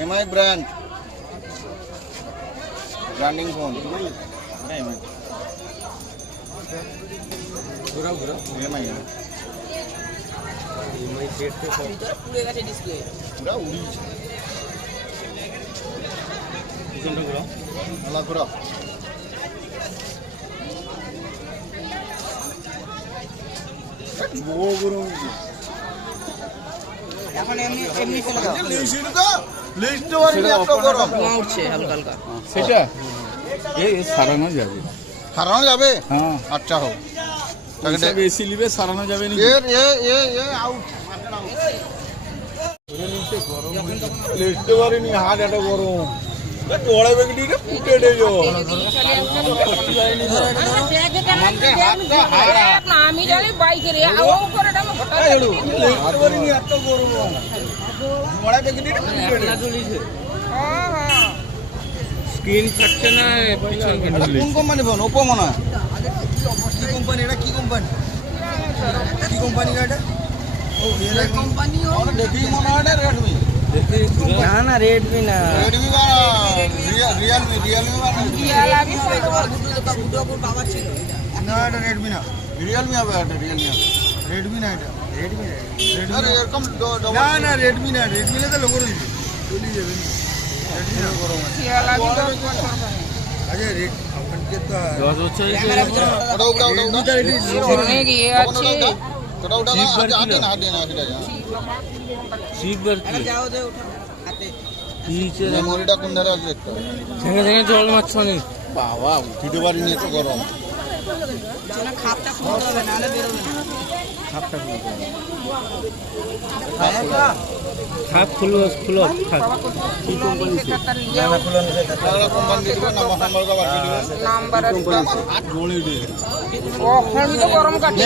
MI brand branding phone MI पूरा पूरा MI MI set पे पूरे का डिस्प्ले पूरा उड़ी পিছনটা ঘোরাও আলা ঘোরাও ও গরম এখন এমনি এমনি চলে দাও লিস্ট তো লিস্ট ওয়ারি এত গরম উঠছে হালকা হালকা সেটা এই সারানো যাবে হ্যাঁ আচ্ছা হোক তাহলে এসি লিবে সারানো যাবে নি এ আউট লিস্ট ওয়ারি নি হাত এত গরম তোড়া বেগডি রে ফুটে দেও আমি জানি বাইকে রে আও করে দাম ফটা দেড়ু লিস্ট ওয়ারি নি এত গরম তোড়া বেগডি রে ফুটে দেও হ্যাঁ হ্যাঁ স্ক্রিন থাকছে না পিছন কেটে কোন কোম্পানি ফোন ওপো মনে হয় কি কোম্পানি এটা কি কোম্পানি এটা ও রিয়েলমি কোম্পানি ও দেখি মনে হয় রেডমি না না রেডমি না রেডমি বা রিয়েলমি রিয়েলমি হবে তোমার গুডো পাওয়ার ছিল না এটা রেডমি না রিয়েলমি হবে এটা রিয়েলমি রেডমি না এটা রেডমি আরে এরকম না রেডমি না রেডমি লে তো লোগো দিবি চলি যাবে রেডমি না গরম আছে রিয়েলমি 10 বছর আরে রেড আমাদের তো 10 বছর ওটা অনেক ইয়ে আছে ওটা হাতে না সিবার কি যাও দে ওঠা হাতে নিচে মেমোরিটা কোন ধারে আছে দেখতে থেকে থেকে জল মারছ নি বাবা উঠিতে পারিনি এত গরম না খাপটা খুলতে হবে নালে বের হবে না খাপটা খাপ খুলো খাপ কি কোম্পানি সে না খুলন তারা কোম্পানি দিব নাম্বার का বাকি দিব নাম্বার হাত গোলে দিয়ে ও তো গরম কাটে